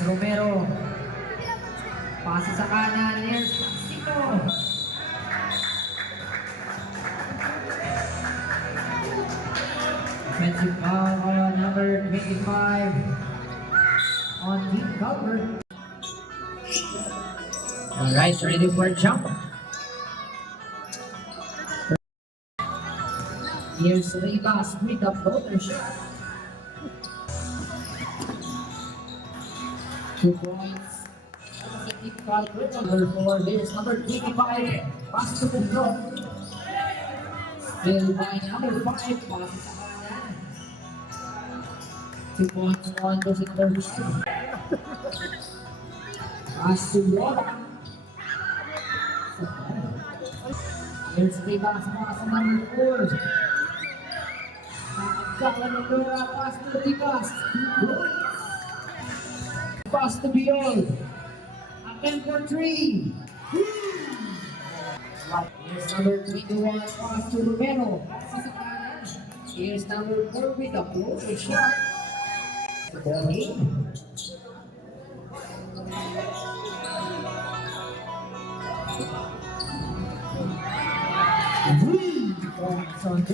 Here's Romero. Pasa sa kanan. Here's Maximo. Offensive foul number 25 on team cover. Alright, ready for a jump. Here's Rivas with the floater shot. 2 points. Number 4, here's number 25. Pass to the floor. Still by number 5. Pass sa kanan. 2 points on to number 5. Pass to Lora. Here's Rivas, pass to number 4. Nakakala ng Lora, pass to Rivas. Pass to Biol. Attempt for 3. Here's number 21, pass to Romero. Pass sa kanan. Here's number 4 with a floater shot. Ball in.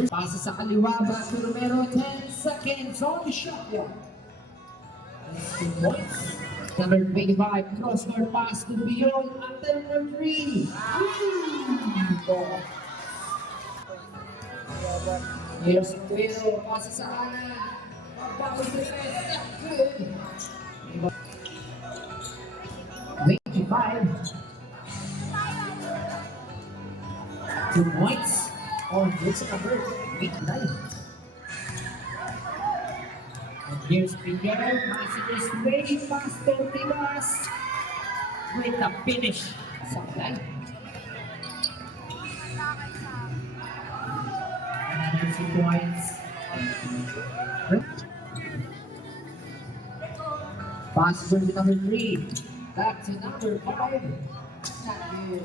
Pasa sa kaliwa, back to Romero, 10 seconds on the shot clock. 2 points. Number 25, crossbar pass to Biol, attempt for 3. Here's Romero, pasa sa kanan. Pagpapos sa rest, good. 25. 2 points on this number 89. And here's Miguel, Masigas waiting past to Rivas with the finish. Supply. Another 2 points. Pass to number 3. Back to number 5. Not good.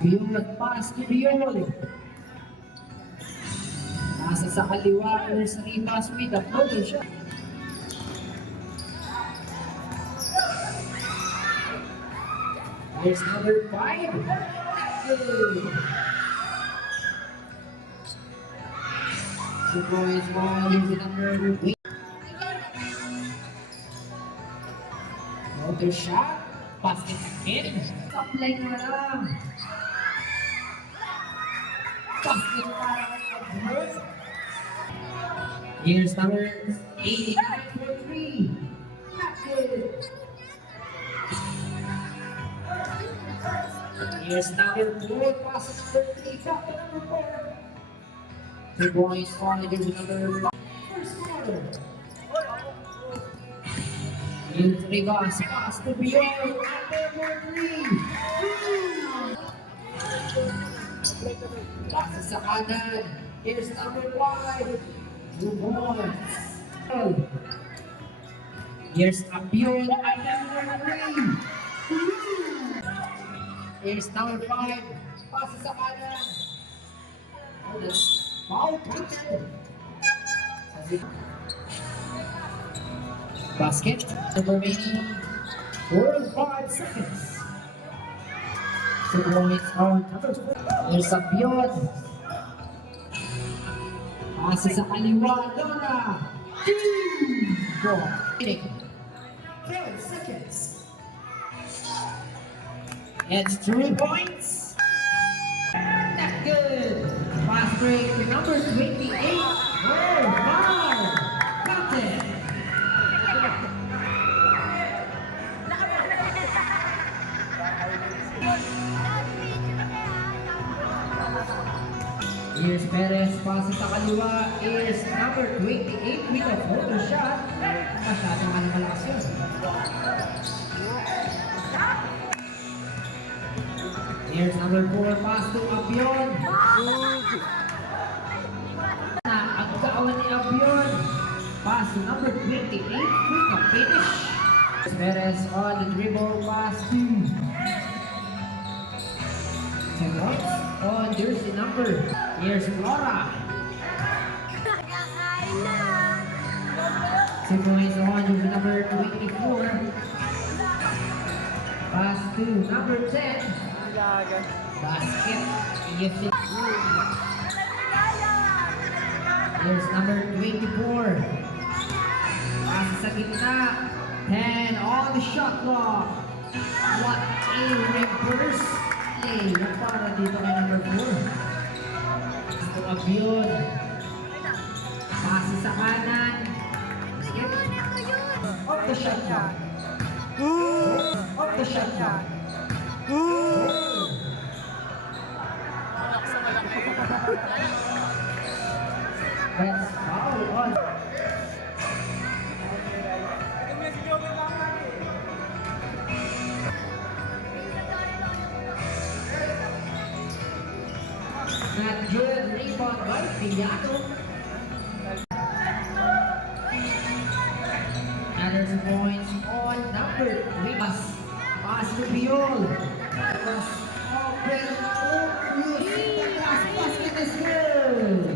Biol at pass to Biol. Nasa sa kaliwa, there's Rivas with a floater shot. Here's number 5. Good. 2 points, ball is number 8. Floater shot. Basket in. Supply na lang. Basket para kay Here's number 89 for 3. Not good. Here's number 4. Pass to number 3. Back to number 4. 2 points on it is number 1. First quarter. Here's Rivas. Pass to Biol. Number 3. Pass sa kanan. Here's number 5. 2 points. Here's Abiol at number 3. Here's number 5. Pass sa kanan. Foul counted. Basket. The remaining 4 and 5 seconds. 2 points on number 4. Here's Abiol. Pasa sa kaliwa, Dora. 12 seconds. It's 3 points. Not good. Fast break to number 28. Oh, wow. Captain. Here's Perez, pasa sa kaliwa. Here's number 28 with a photo shot. Masyadong malakas yun. Here's number 4, pass to Abiol. Ang kawan ni Abiol. Pass to number 28 with a finish. Perez on the dribble, pass to on jersey number. Here's Laura. 2 points on jersey number 24. number 10. Basket. Yes, here's number 24. Pass sa gitna. 10 on the shot clock. What a reverse play. Para dito kay number 4. Gusto Abion. Pass sa kanan. Basket. Off the shot clock. Off the shot clock. That's foul on. Not good. Rebound by Piano. Another points on number 3. Pass to Biol. Pass open. Oh, the last basket is good.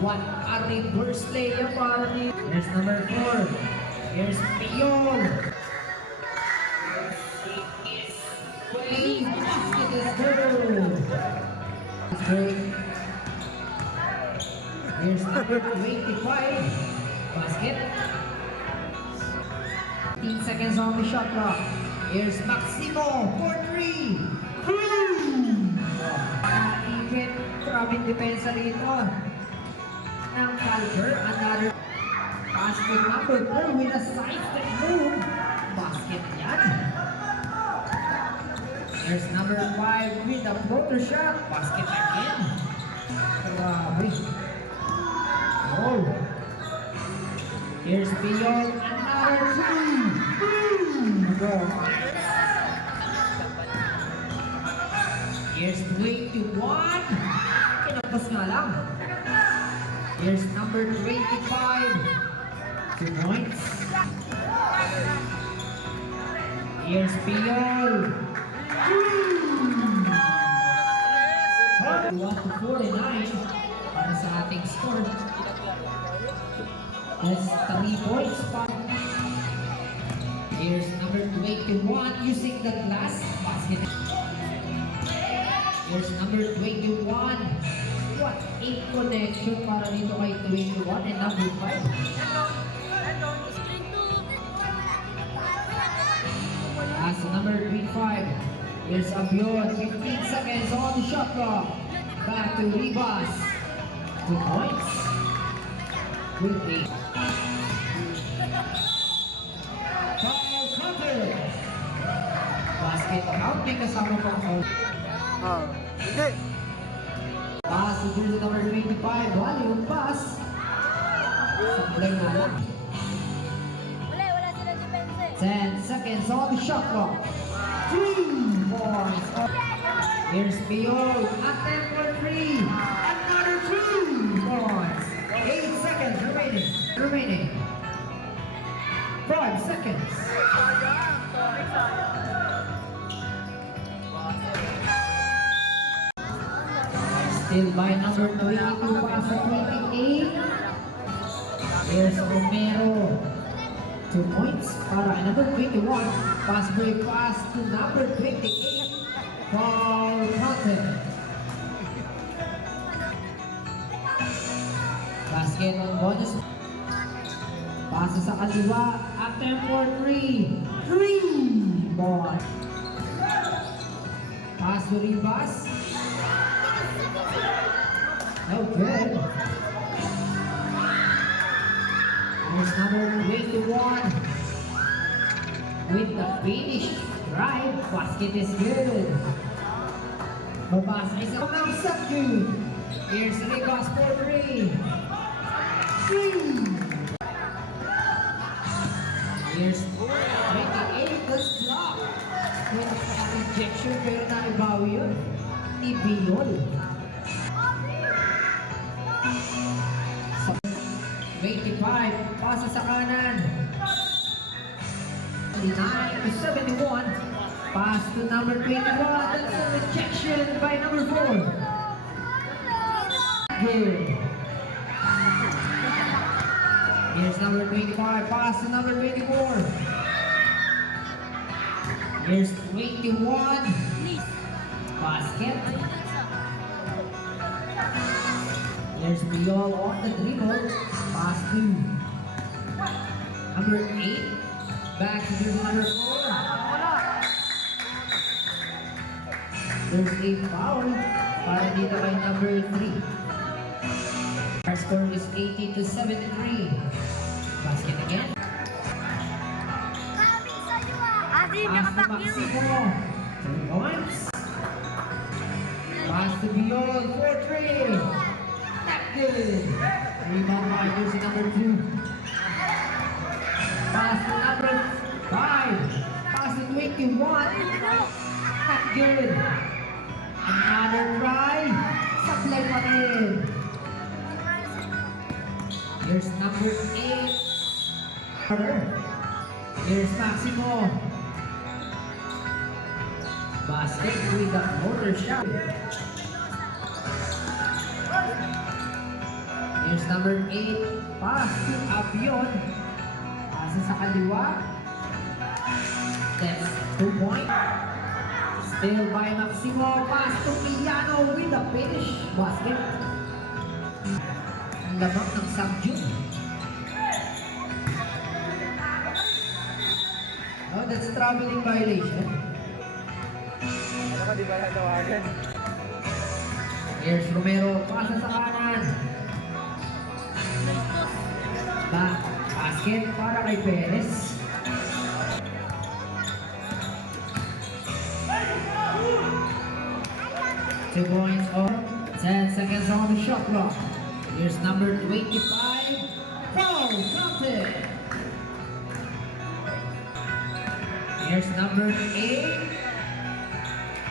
What a reverse play para ni. Here's number 4. Here's Biol. Wait, basket is good. It's great. Here's number 25. Basket. 15 seconds on the shot clock. Here's Maximo for 3. Even grabing depensa rito ng Calver. Another basket number 4 with a side-step move. Basket yan. Here's number 5 with a floater shot. Basket again. Grabe. Oh. Here's Biol. Another 2. Go. Here's 21. Kinapos nga lang. Here's number 25. 2 points. Here's Biol. 41-49 para sa ating score. That's 3 points. Here's number 21 using the glass basket. Here's number 21. What a connection para dito kay 21 and number 5. As number 25. Here's Abion, 15 seconds on the shot clock. Back to Ribas. 2 points. Good play. Foul counted. Basket count. May kasama pang foul. Hindi. Pass to number 25. Volume pass. Sablay na lang. Wala sila defense 10 seconds on the shot clock. 3 points. Here's Biol. Attempt for 3. Another 2 points. 8 seconds remaining. 5 seconds. Still by number 22, pass at 28. Here's Romero. 2 points para kay number 21. Pass break pass to number 28. Foul counted. Basket on bonus. Pasa sa kaliwa. Attempt for 3. 3 ball. Pass to Ribas. No good. There's number 21 with the finish drive. Basket is good. Mabasa isa ng subdue. Here's Ribas for 3. 3. Here's 28. That's block. With a rejection pero naibawi yun. Ni Biol. 25, pasa sa kanan. 39-71. Pass to number 21. That's a rejection by number 4. Good. Here's number 25, pass to number 24. Here's 21, Please. basket. Here's Biol on the dribble, pass to number 8, back to jersey number 4. There's a foul para dito kay number 3. Our score is 80-73. Basket again. Ate, Pass to nakapack yun. Maximo. 2 points. Pass to Biol for 3. Not good. Rebound by jersey number 2. Pass to number 5. Pass to 21. Not good. Another try. Sablay pa rin. Here's number 8. Here's Maximo. Basket with the motor shot. Here's number 8. Pass to Apion. Pasa sa kaliwa. That's 2 points. Still by Maximo. Pass to Millano with the finish. Basket. Ang lamang ng Samjun. Oh, that's traveling violation. Ano ka di ba natawagan? Here's Romero. Pasa sa kanan. Basket para kay Perez. Two points on 10 seconds on the shot clock. Here's number 25. Foul, counted. Here's number 8.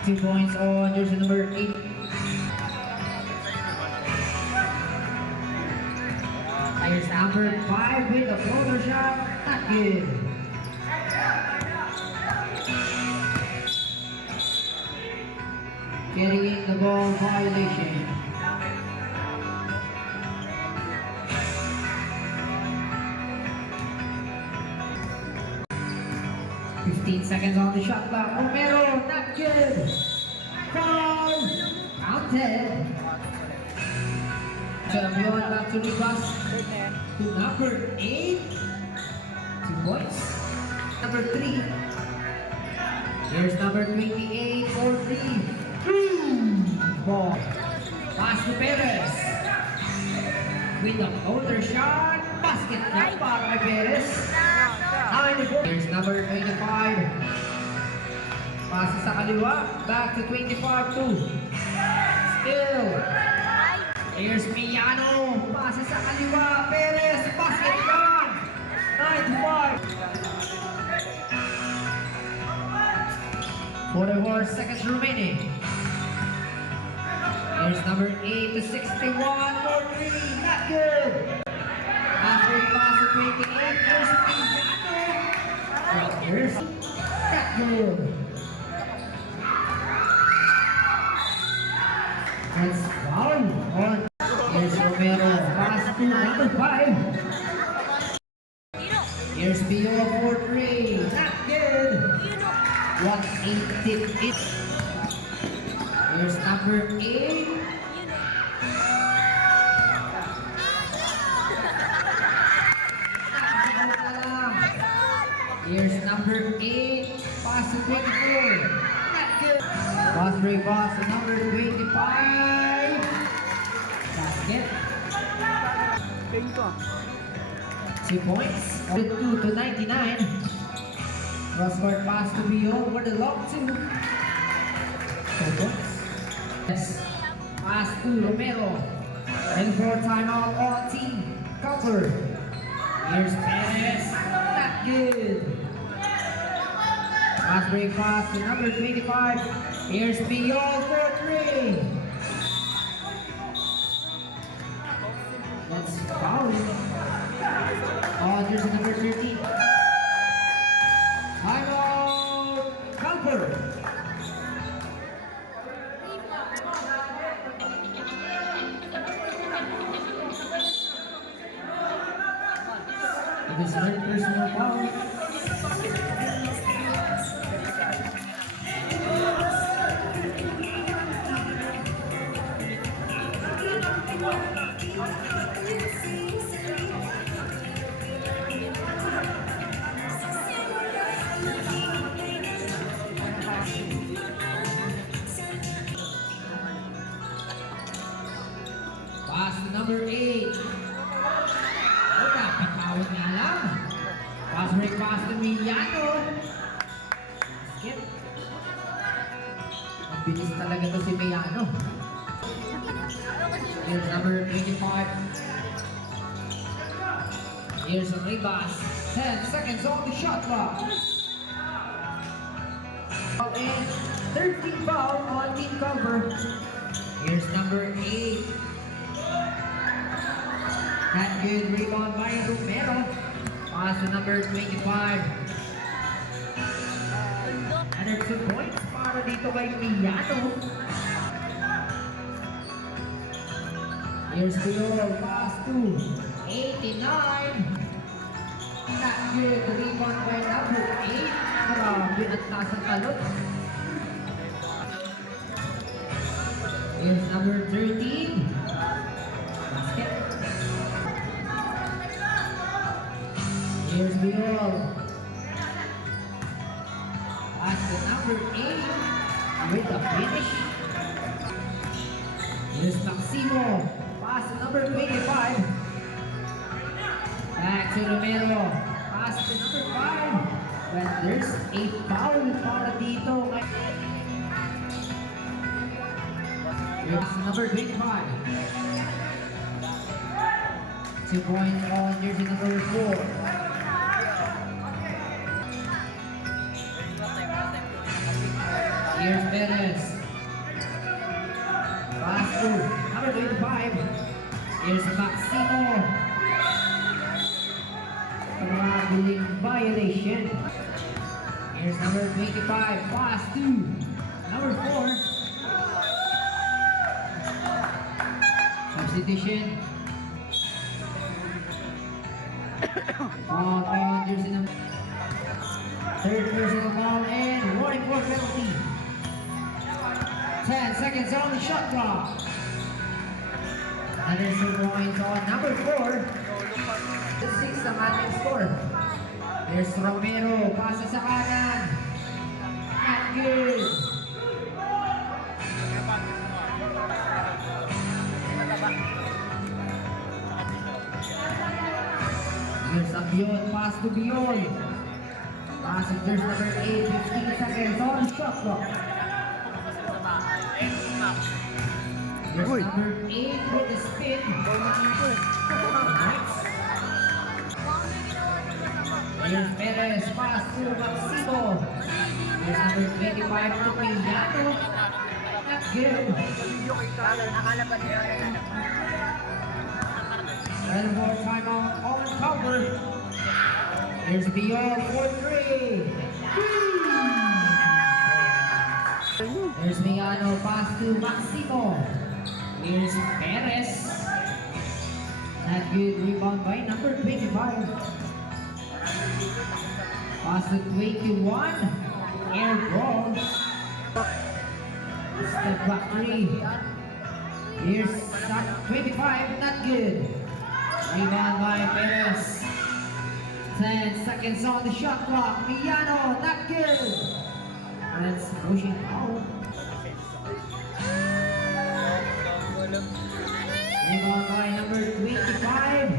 2 points on jersey number 8. Here's number 5 with a floater shot. Not good. Carrying the ball violation. Seconds on the shot clock. Romero, not good. Foul. Counted. Champion back to Rivas. To number 8. 2 points. Number 3. Here's number 28 for 3. Ball. Pass to Perez. With the floater shot. Basket na para kay Perez. Here's number 25. Pasa sa kaliwa. Back to 25 too. Still. Here's Millano. Pasa sa kaliwa. Perez. Basket run. 95. 44 seconds remaining. Here's number 8 to 61 for 3. Not good. After he pass to 28. Here's Millano. Here's not good. That's foul on. Here's Romero. Pass to number 5. Here's Bio for 3. Not good. 188. Here's number 8. Here's number 8. Pass to 24. Not good. Pass break pass to number 25. Basket. Tingin ko. 2 points. 2 to 99. Cross-court pass to Bio for the long 2. 2 points. Yes. Pass to Romero. And for timeout on team. Cover. Here's Perez. Not good. Pass break pass to number 25. Here's Bio for 3. That's foul. Oh, there's number 13. Timeout. Cover. His third personal foul. Pass to number 8. Oh, napatawag nga lang. Pass break pass to Miliano. Basket. Ang bilis talaga to si Miliano. Here's number 25. Here's a rebound. 10 seconds on the shot clock. And 13 foul on team cover. Here's number 8. That good rebound by Romero. Pass to number 25. Another 2 points para dito kay Miliano. Here's the goal. Pass to 89. That good rebound by number 8. Grabe, at taas ang talot. Here's number 13. Basket. Here's Biol. Pass to number 8 with a finish. Here's Maximo. Pass to number 25. Back to Romero. Pass to number 5. But there's a foul para dito. Here's number 25. 2 points on jersey number 4. Here's Perez. Pass to number 25. Here's Maximo. Traveling violation. Here's number 25. Pass to number 4. Substitution. Jersey number 3rd personal foul and warning for penalty. 10 seconds on the shot clock. And there's 2 points on number 4. The 6 ang ating score. There's Romero. Pasa sa kanan. Not good. Here's a Bion. Pass to Bion. Pass to jersey number 8. 15 seconds on the shot clock. Here's number 8 with the spin. Nice. Here's Perez. Pass to Maximo. Here's number 25 to Miliano. Not good. And more timeout on cover. Here's Biol for 3. Here's Miliano. Pass to Maximo. Here's Perez. Not good. Rebound by number 25. Pass to 21. Air ball. Step back 3. Here's 25. Not good. Rebound by Perez. 10 seconds on the shot clock. Miliano. Not good. That's pushing out. Rebound by number 25.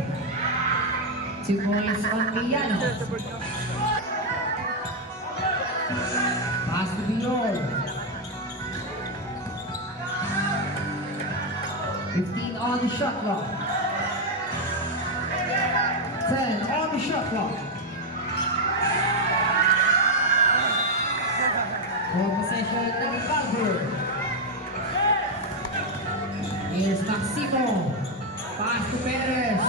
2 points on Miliano. Pass to Biol. 15 on the shot clock. 10 on the shot clock. For possession, nag-cover. Here's Maximo. Pass to Perez.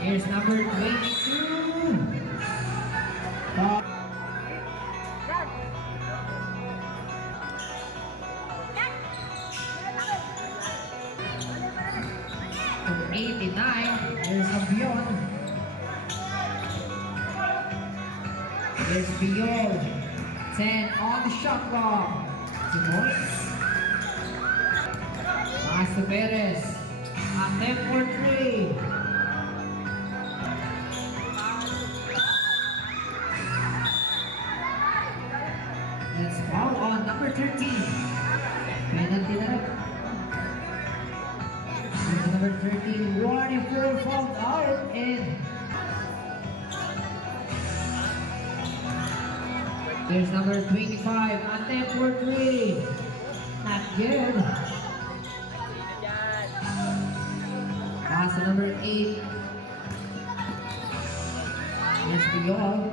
Here's number 22. Top. 89. Here's a Bion. Here's Biol. 10 on the shot clock. 2 points. Pass to Perez. Attempt for 3. That's foul on number 13. Penalty na rin. Here's number 13. Warning for foul out and there's number 25. Attempt for 3. Not good. Pass to number 8. Here's Biol.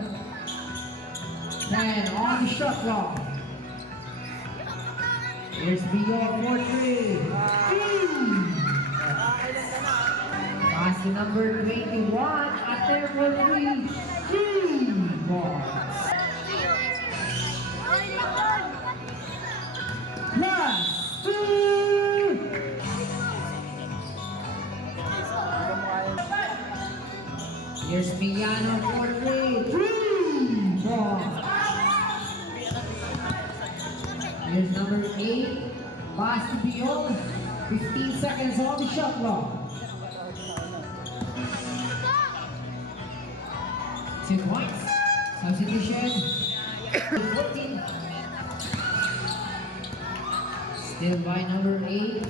10 on the shot clock. Here's Biol for 3. Pass to number 21. Attempt for 3. 3 balls. Plus 2. Here's Miliano for 3. 3 balls. Here's number 8. Pass to Biol. 15 seconds on the shot clock. 2 points. Substitution. 14. Still by number 8.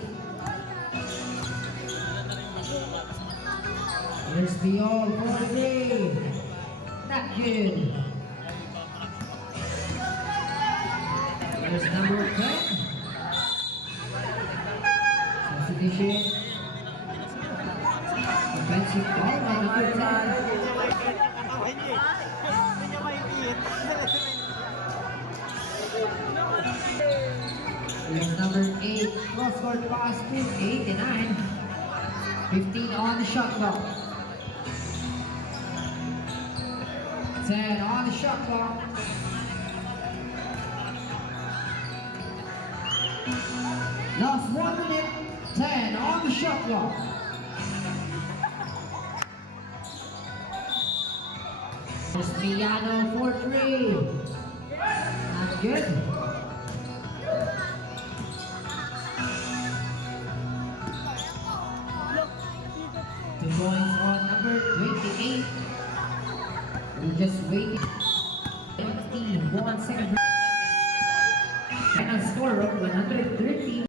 Here's Biol for 3. Not good. Here's number 10. Substitution. Offensive foul by number 10. Here's number 8. Cross-court pass to 89. 15 on the shot clock. 10 on the shot clock. Last 1 minute. 10 on the shot clock. Here's Miliano for 3. Not good. Two points on number 28. We just waited. 1 second. Final score of 113.